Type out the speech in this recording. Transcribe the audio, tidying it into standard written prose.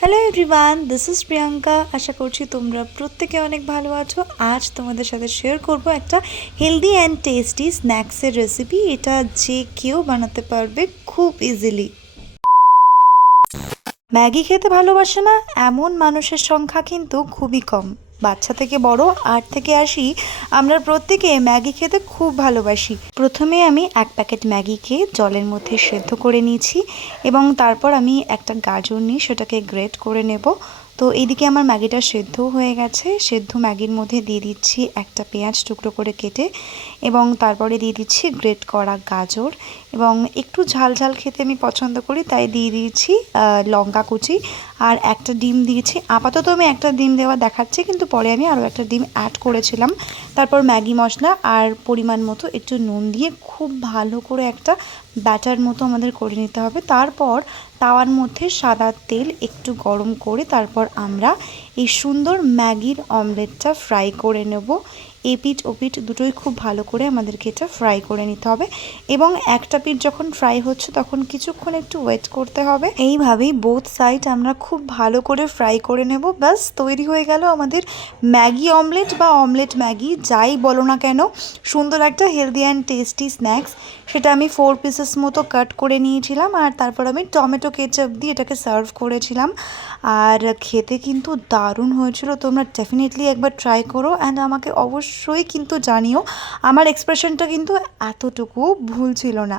Hello everyone, this is Priyanka. আশা করছি তোমরা প্রত্যেকে অনেক ভালো আছো। আজ তোমাদের সাথে শেয়ার করব একটা হেলদি অ্যান্ড টেস্টি স্ন্যাক্সের রেসিপি। এটা যে কেউ বানাতে পারবে খুব ইজিলি। ম্যাগি খেতে ভালোবাসে না এমন মানুষের সংখ্যা কিন্তু খুবই কম। বাচ্চা থেকে বড় 8 থেকে 80 আমরা প্রত্যেকে ম্যাগি খেতে খুব ভালোবাসি। প্রথমে আমি 1 প্যাকেট ম্যাগিকে জলের মধ্যে সেদ্ধ করে নিয়েছি এবং তারপর আমি একটা গাজর নিয়ে সেটাকে গ্রেট করে নেব। তো এইদিকে আমার ম্যাগিটা সেদ্ধ হয়ে গেছে। সেদ্ধ ম্যাগির মধ্যে দিয়ে দিচ্ছি একটা পেঁয়াজ টুকরো করে কেটে এবং তারপরে দিয়ে দিচ্ছি গ্রেট করা গাজর এবং একটু ঝাল ঝাল খেতে আমি পছন্দ করি, তাই দিয়ে দিয়েছি লঙ্কা কুচি আর একটা ডিম দিয়েছি। আপাতত আমি একটা ডিম দেওয়া দেখাচ্ছি, কিন্তু পরে আমি আরও একটা ডিম অ্যাড করেছিলাম। তারপর ম্যাগি মশলা আর পরিমাণ মতো একটু নুন দিয়ে খুব ভালো করে একটা ব্যাটার মতো আমাদের করে নিতে হবে। তারপর তাওয়ার মধ্যে সাদা তেল একটু গরম করে তারপর আমরা এই সুন্দর ম্যাগির অমলেটটা ফ্রাই করে নেব। এপিঠ ওপিঠ দুটোই খুব ভালো করে আমাদেরকে এটা ফ্রাই করে নিতে হবে এবং একটা পিঠ যখন ফ্রাই হচ্ছে তখন কিছুক্ষণ একটু ওয়েট করতে হবে। এইভাবেই বোথ সাইড আমরা খুব ভালো করে ফ্রাই করে নেব। ব্যাস তৈরি হয়ে গেল আমাদের ম্যাগি অমলেট বা অমলেট ম্যাগি, যাই বলো না কেন। সুন্দর একটা হেলদি অ্যান্ড টেস্টি স্ন্যাক্স। সেটা আমি 4 পিসেস মতো কাট করে নিয়েছিলাম আর তারপর আমি টমেটো কেচাপ দিয়ে এটাকে সার্ভ করেছিলাম। আর খেতে কিন্তু দারুণ হয়েছিল। তোমরা ডেফিনেটলি একবার ট্রাই করো অ্যান্ড আমাকে অবশ্যই কিন্তু জানিও। আমার এক্সপ্রেশনটা কিন্তু এতটুকু ভুল ছিল না।